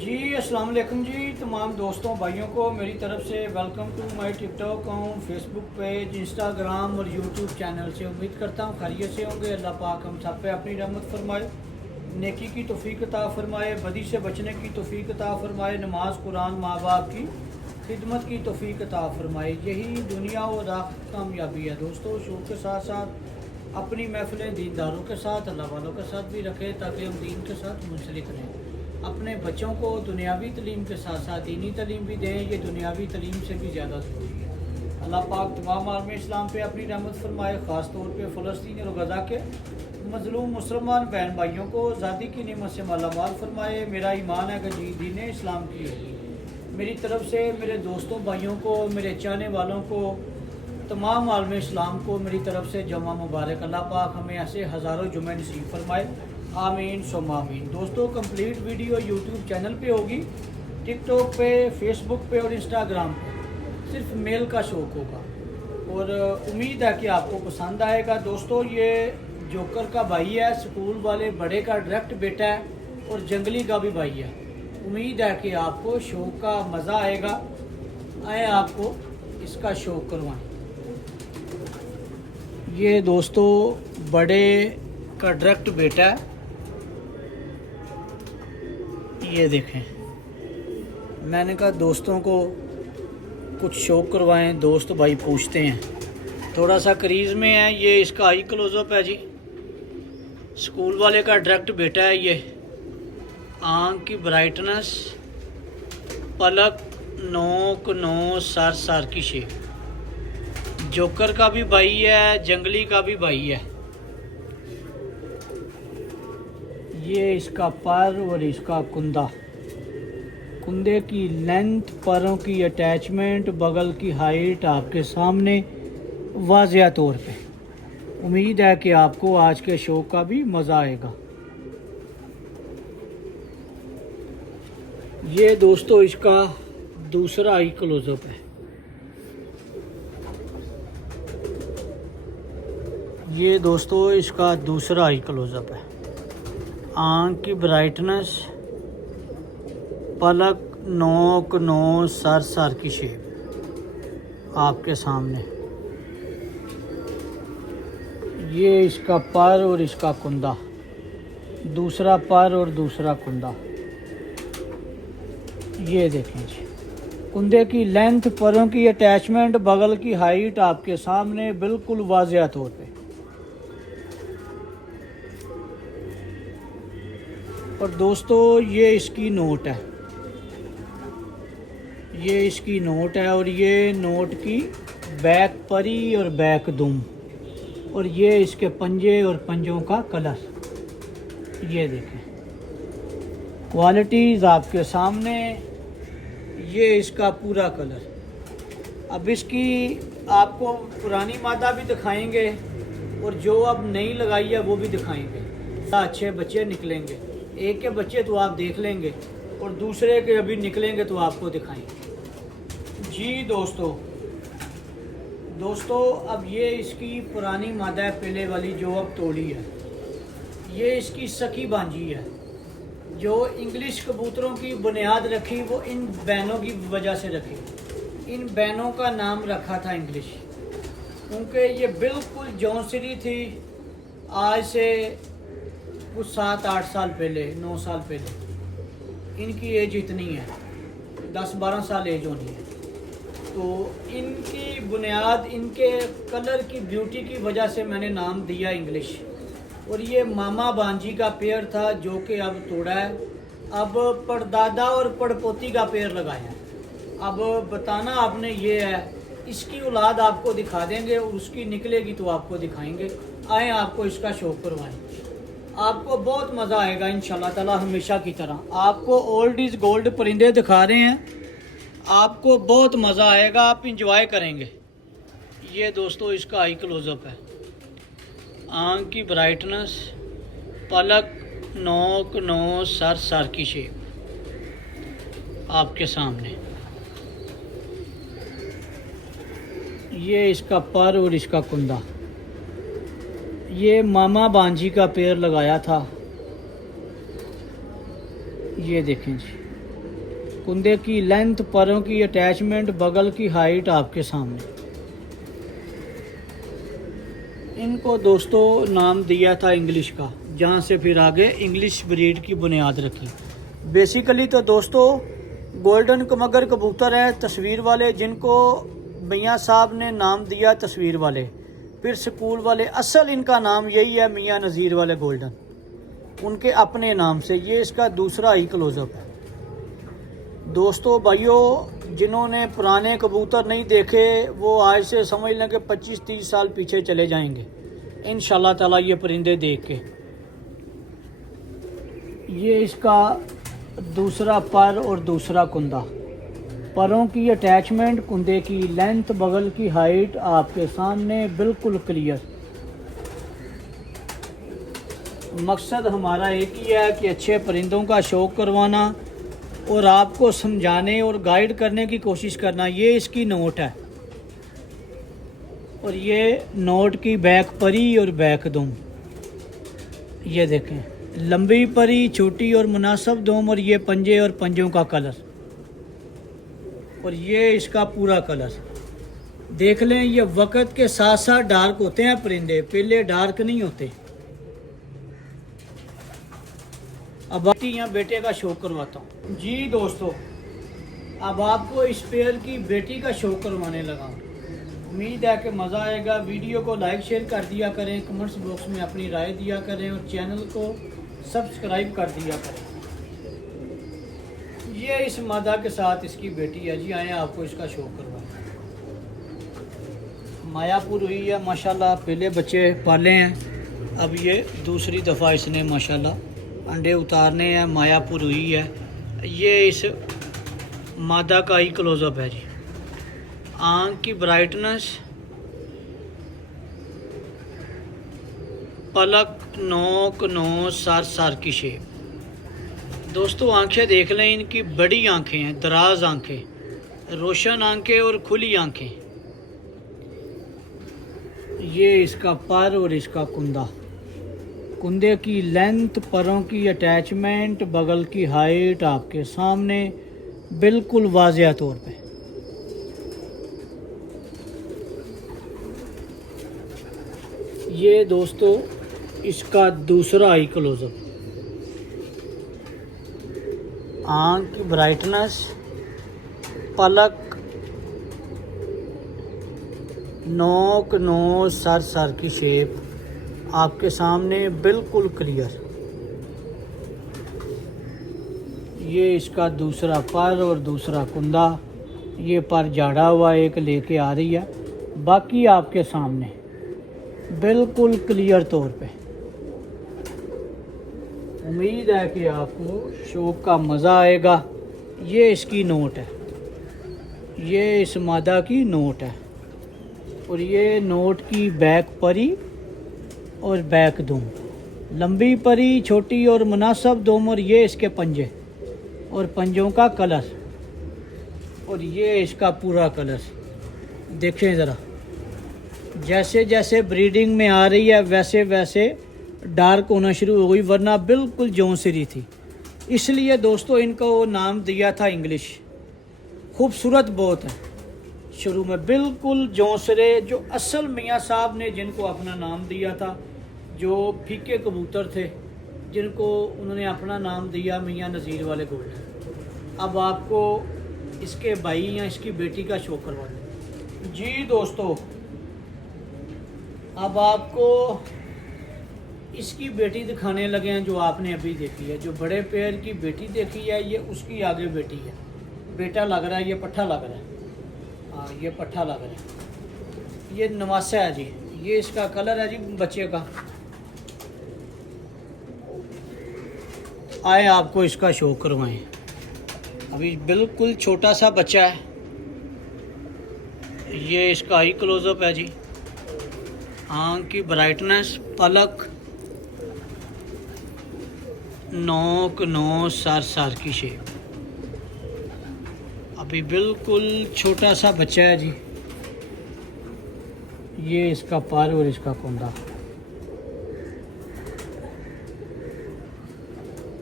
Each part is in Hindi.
जी अस्सलाम वालेकुम जी। तमाम दोस्तों भाइयों को मेरी तरफ से welcome to my TikTok account, Facebook page, Instagram और यूट्यूब चैनल से। उम्मीद करता हूँ खैरियत से होंगे। अल्लाह पाक हम सब पे अपनी रहमत फरमाए, नेकी की तौफीक अता फरमाए, बदी से बचने की तौफीक अता फरमाए, नमाज कुरान माँ बाप की खिदमत की तौफीक अता फरमाए। यही दुनिया और आखिरत कामयाबी है दोस्तों। शौक के साथ साथ अपनी महफिलें दीनदारों के साथ, अल्लाह वालों के साथ भी रखें ताकि हम दीन के साथ मुंसलिक रहें। अपने बच्चों को दुनियावी तलीम के साथ साथ दीनी तलीम भी दें। ये दुनियावी तलीम से भी ज़्यादा ज़रूरी है। अल्लाह पाक तमाम आलम इस्लाम पे अपनी रहमत फरमाए, ख़ास तौर पे फ़लस्तीन और गज़ा के मज़लूम मुसलमान बहन भाइयों को ज़ादी की नेमत से मालामाल फरमाए। मेरा ईमान है कि जी दीन इस्लाम की होगी। मेरी तरफ से मेरे दोस्तों भाइयों को, मेरे चाहने वालों को, तमाम आलम इस्लाम को मेरी तरफ से जुमा मुबारक। अल्लाह पाक हमें ऐसे हज़ारों जुमे नसीब फरमाए, आमीन सुम्मा आमीन। दोस्तों कंप्लीट वीडियो यूट्यूब चैनल पे होगी, टिकटॉक पे, फेसबुक पे और इंस्टाग्राम पे सिर्फ मेल का शौक होगा और उम्मीद है कि आपको पसंद आएगा। दोस्तों ये जोकर का भाई है, स्कूल वाले बड़े का डायरेक्ट बेटा है और जंगली का भी भाई है। उम्मीद है कि आपको शो का मज़ा आएगा। आए आपको इसका शो करवाएं। ये दोस्तों बड़े का डायरेक्ट बेटा है, ये देखें। मैंने कहा दोस्तों को कुछ शो करवाएं। दोस्त भाई पूछते हैं, थोड़ा सा करीज में है। ये इसका आई क्लोजअप है जी। स्कूल वाले का डायरेक्ट बेटा है ये। आँख की ब्राइटनेस, पलक, नोक, नोज, सर की शेप। जोकर का भी भाई है, जंगली का भी भाई है। ये इसका पर और इसका कुंदा। कुंदे की लेंथ, पैरों की अटैचमेंट, बगल की हाइट आपके सामने वाज़िया तौर पे। उम्मीद है कि आपको आज के शो का भी मज़ा आएगा। ये दोस्तों इसका दूसरा आई क्लोजअप है। ये दोस्तों इसका दूसरा आई क्लोजअप है। आँख की ब्राइटनेस, पलक, नोक, नोज, सर की शेप आपके सामने। ये इसका पर और इसका कुंदा, दूसरा पर और दूसरा कुंदा। ये देखें जी, कुंदे की लेंथ, परों की अटैचमेंट, बगल की हाइट आपके सामने बिल्कुल वाज़िया तौर पे। और दोस्तों ये इसकी नोट है, ये इसकी नोट है और ये नोट की बैक परी और बैक दुम, और ये इसके पंजे और पंजों का कलर। ये देखें क्वालिटीज़ आपके सामने। ये इसका पूरा कलर। अब इसकी आपको पुरानी मादा भी दिखाएंगे और जो अब नई लगाई है वो भी दिखाएंगे। अच्छे बच्चे निकलेंगे। एक के बच्चे तो आप देख लेंगे और दूसरे के अभी निकलेंगे तो आपको दिखाएंगे जी। दोस्तों अब ये इसकी पुरानी मादा है, पहले वाली जो अब तोड़ी है। ये इसकी सखी बांजी है। जो इंग्लिश कबूतरों की बुनियाद रखी वो इन बहनों की वजह से रखी। इन बहनों का नाम रखा था इंग्लिश, क्योंकि ये बिल्कुल जौनसरी थी आज से कुछ 7-8 साल पहले, 9 साल पहले। इनकी एज इतनी है, 10-12 साल एज होनी है। तो इनकी बुनियाद इनके कलर की ब्यूटी की वजह से मैंने नाम दिया इंग्लिश। और ये मामा बांजी का पेड़ था जो कि अब तोड़ा है। अब पड़दादा और पड़पोती का पेड़ लगाया। अब बताना आपने ये है, इसकी औलाद आपको दिखा देंगे और उसकी निकलेगी तो आपको दिखाएंगे। आए आपको इसका शो करवाएं। आपको बहुत मज़ा आएगा इंशाल्लाह ताला। हमेशा की तरह आपको ओल्ड इज़ गोल्ड परिंदे दिखा रहे हैं। आपको बहुत मज़ा आएगा, आप इंजॉय करेंगे। ये दोस्तों इसका आई क्लोजअप है। आँख की ब्राइटनेस, पलक, नोक, नोज, सर की शेप आपके सामने। ये इसका पर और इसका कुंदा। ये मामा बांजी का पेड़ लगाया था। ये देखें जी, कुंदे की लेंथ, परों की अटैचमेंट, बगल की हाइट आपके सामने। इनको दोस्तों नाम दिया था इंग्लिश का, जहाँ से फिर आगे इंग्लिश ब्रीड की बुनियाद रखी। बेसिकली तो दोस्तों गोल्डन कमगर कबूतर है तस्वीर वाले, जिनको मियाँ साहब ने नाम दिया तस्वीर वाले, फिर स्कूल वाले। असल इनका नाम यही है, मियाँ नज़ीर वाले गोल्डन, उनके अपने नाम से। ये इसका दूसरा ही क्लोजअप है। दोस्तों भाइयों, जिन्होंने पुराने कबूतर नहीं देखे वो आज से समझ लें कि 25-30 साल पीछे चले जाएंगे इंशाल्लाह ताला ये परिंदे देख के। ये इसका दूसरा पर और दूसरा कुंदा। परों की अटैचमेंट, कुंदे की लेंथ, बगल की हाइट आपके सामने बिल्कुल क्लियर। मकसद हमारा एक ही है कि अच्छे परिंदों का शौक़ करवाना और आपको समझाने और गाइड करने की कोशिश करना। ये इसकी नोट है और ये नोट की बैक परी और बैक दुम। ये देखें, लंबी परी, छोटी और मुनासिब दुम, और ये पंजे और पंजों का कलर, और ये इसका पूरा कलर देख लें। ये वक्त के साथ साथ डार्क होते हैं परिंदे, पहले डार्क नहीं होते। अब यहाँ बेटे का शौक करवाता हूँ जी दोस्तों। अब आपको इस पेयर की बेटी का शौक करवाने लगा। उम्मीद है कि मज़ा आएगा। वीडियो को लाइक शेयर कर दिया करें, कमेंट्स बॉक्स में अपनी राय दिया करें और चैनल को सब्सक्राइब कर दिया करें। ये इस मादा के साथ इसकी बेटी है जी। आए आपको इसका शौक करवाएं। मायापुर हुई है माशाल्लाह, पहले बच्चे पाले हैं, अब ये दूसरी दफ़ा इसने माशाल्लाह अंडे उतारने हैं। मायापुर हुई है। ये इस मादा का ही क्लोजअप है जी। आँख की ब्राइटनेस, पलक, नोक, नोज, सर की शेप। दोस्तों आंखें देख लें, इनकी बड़ी आंखें हैं, दराज आंखें, रोशन आंखें और खुली आंखें। ये इसका पर और इसका कुंदा। कुंदे की लेंथ, परों की अटैचमेंट, बगल की हाइट आपके सामने बिल्कुल वाज़ेह तौर पे। ये दोस्तों इसका दूसरा आई क्लोजअप। आँख की ब्राइटनेस, पलक, नोक, नोज, सर की शेप आपके सामने बिल्कुल क्लियर। ये इसका दूसरा पर और दूसरा कुंदा। ये पर जाड़ा हुआ एक लेके आ रही है, बाकी आपके सामने बिल्कुल क्लियर तौर पे। उम्मीद है कि आपको शौक का मज़ा आएगा। ये इसकी नोट है, ये इस मादा की नोट है, और ये नोट की बैक परी और बैक दुम। लंबी परी, छोटी और मुनासिब दुम, और ये इसके पंजे और पंजों का कलर, और ये इसका पूरा कलर। देखें ज़रा, जैसे जैसे ब्रीडिंग में आ रही है वैसे वैसे डार्क होना शुरू हो गई, वरना बिल्कुल जौंसरी थी। इसलिए दोस्तों इनको नाम दिया था इंग्लिश। खूबसूरत बहुत है, शुरू में बिल्कुल जौंसरे, जो असल मियाँ साहब ने जिनको अपना नाम दिया था, जो फीके कबूतर थे जिनको उन्होंने अपना नाम दिया मियाँ नज़ीर वाले गोल्डन। अब आपको इसके भाई या इसकी बेटी का शो करवाना जी दोस्तों। अब आपको इसकी बेटी दिखाने लगे हैं, जो आपने अभी देखी है। जो बड़े पैर की बेटी देखी है, ये उसकी आगे बेटी है। बेटा लग रहा है, ये पट्ठा लग रहा है। हाँ, ये पट्ठा लग रहा है। ये नवासा है जी। ये इसका कलर है जी बच्चे का। आए आपको इसका शो करवाएं। अभी बिल्कुल छोटा सा बच्चा है। ये इसका आई क्लोजअप है जी। आँख की ब्राइटनेस, पलक, नोक, नोज, सर की शेप। अभी बिल्कुल छोटा सा बच्चा है जी। ये इसका पर और इसका कुंदा।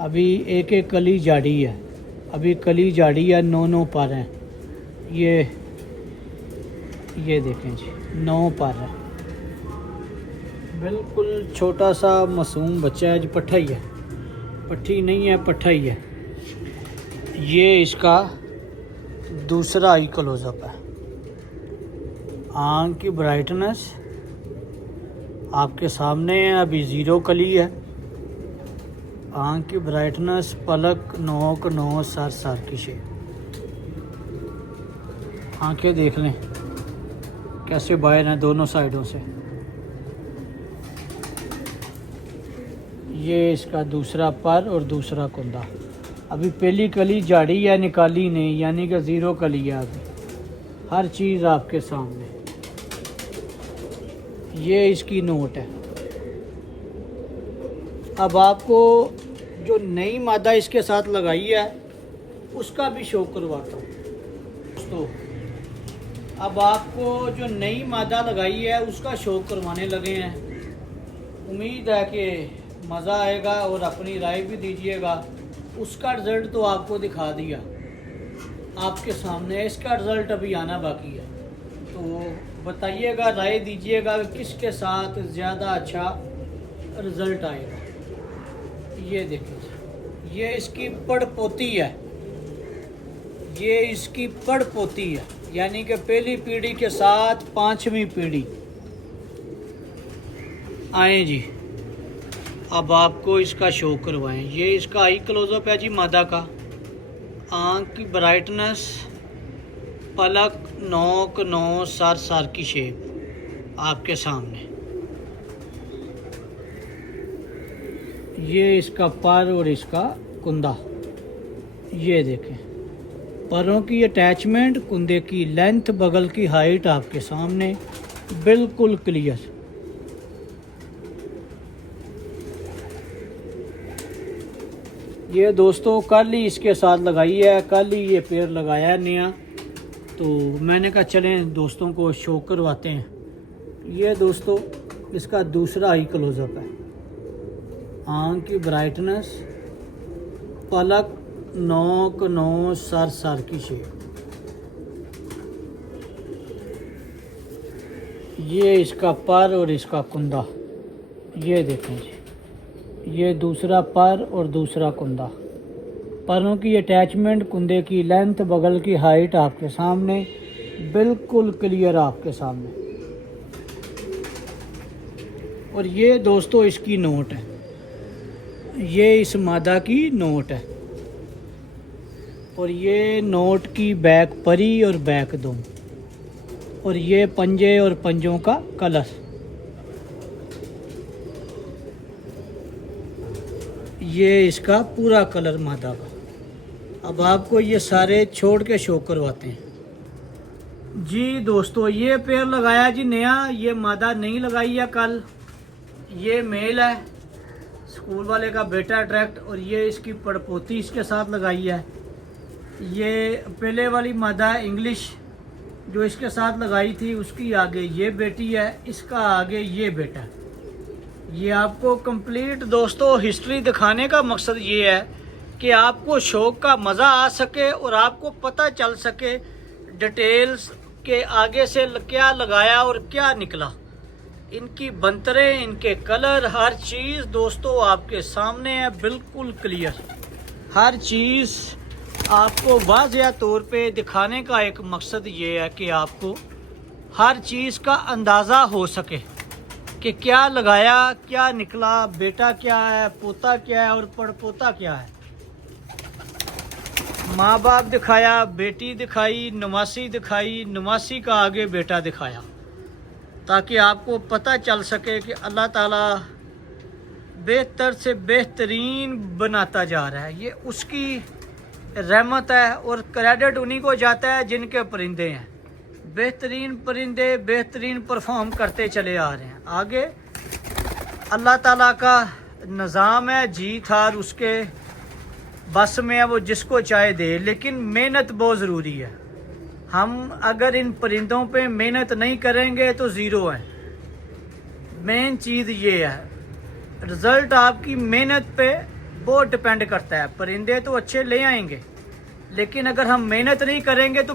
अभी एक एक कली जाड़ी है। अभी कली झाड़ी है, 9 पर हैं। ये देखें जी, 9 पर है। बिल्कुल छोटा सा मासूम बच्चा है जी, पट्ठा ही है, पट्ठी नहीं है, पट्ठा ही है। ये इसका दूसरा आई क्लोजअप है। आँख की ब्राइटनेस आपके सामने है, अभी 0 कली है। आँख की ब्राइटनेस, पलक, नोक, नोज, सर की शेप। आंखें देख लें कैसे बाहर हैं दोनों साइडों से। ये इसका दूसरा पर और दूसरा कुंदा। अभी पहली कली झाड़ी है, निकाली नहीं, यानी कि 0 कली है अभी। हर चीज़ आपके सामने। ये इसकी नोट है। अब आपको जो नई मादा इसके साथ लगाई है उसका भी शो करवाता हूँ दोस्तों। अब आपको जो नई मादा लगाई है उसका शो करवाने लगे हैं। उम्मीद है कि मज़ा आएगा और अपनी राय भी दीजिएगा। उसका रिज़ल्ट तो आपको दिखा दिया आपके सामने, इसका रिज़ल्ट अभी आना बाकी है। तो बताइएगा, राय दीजिएगा कि किसके साथ ज़्यादा अच्छा रिज़ल्ट आएगा। ये देखिए, ये इसकी पड़पोती है, ये इसकी पड़पोती है, यानी कि पहली पीढ़ी के साथ 5वीं पीढ़ी। आए जी, अब आपको इसका शो करवाएं। ये इसका आई क्लोजअप है जी मादा का। आँख की ब्राइटनेस, पलक, नोक, नोज, सर की शेप आपके सामने। ये इसका पर और इसका कुंदा। ये देखें, परों की अटैचमेंट, कुंदे की लेंथ, बगल की हाइट आपके सामने बिल्कुल क्लियर। ये दोस्तों कल ही इसके साथ लगाई है, कल ही ये पेड़ लगाया है नया। तो मैंने कहा चलें दोस्तों को शो करवाते हैं। ये दोस्तों इसका दूसरा आई क्लोजअप है। आँख की ब्राइटनेस, पलक, नोक, नोज, सर की शेप। ये इसका पर और इसका कुंदा। ये देखें जी, ये दूसरा पर और दूसरा कुंदा। परों की अटैचमेंट, कुंदे की लेंथ, बगल की हाइट आपके सामने बिल्कुल क्लियर आपके सामने। और ये दोस्तों इसकी नोट है, ये इस मादा की नोट है। और ये नोट की बैक परी और बैक दुम। और ये पंजे और पंजों का कलर। ये इसका पूरा कलर मादा का। अब आपको ये सारे छोड़ के शो करवाते हैं जी। दोस्तों ये पेड़ लगाया जी नया, ये मादा नहीं लगाई है कल। ये मेल है, स्कूल वाले का बेटा डायरेक्ट। और ये इसकी पड़पोती इसके साथ लगाई है। ये पहले वाली मादा इंग्लिश जो इसके साथ लगाई थी, उसकी आगे ये बेटी है, इसका आगे ये बेटा। ये आपको कंप्लीट दोस्तों हिस्ट्री दिखाने का मकसद ये है कि आपको शौक का मज़ा आ सके और आपको पता चल सके डिटेल्स के आगे से क्या लगाया और क्या निकला। इनकी बंतरें, इनके कलर, हर चीज़ दोस्तों आपके सामने है बिल्कुल क्लियर। हर चीज़ आपको वाज़ेह तौर पे दिखाने का एक मकसद ये है कि आपको हर चीज़ का अंदाज़ा हो सके कि क्या लगाया, क्या निकला, बेटा क्या है, पोता क्या है और पड़पोता क्या है। माँ बाप दिखाया, बेटी दिखाई, नवासी दिखाई, नवासी का आगे बेटा दिखाया, ताकि आपको पता चल सके कि अल्लाह ताला बेहतर से बेहतरीन बनाता जा रहा है। ये उसकी रहमत है और क्रेडिट उन्हीं को जाता है जिनके परिंदे हैं। बेहतरीन परिंदे बेहतरीन परफॉर्म करते चले आ रहे हैं। आगे अल्लाह ताला का निज़ाम है, जीत हार उसके बस में है, वो जिसको चाहे दे। लेकिन मेहनत बहुत ज़रूरी है। हम अगर इन परिंदों पे मेहनत नहीं करेंगे तो ज़ीरो है। मेन चीज़ ये है, रिज़ल्ट आपकी मेहनत पे बहुत डिपेंड करता है। परिंदे तो अच्छे ले आएंगे, लेकिन अगर हम मेहनत नहीं करेंगे तो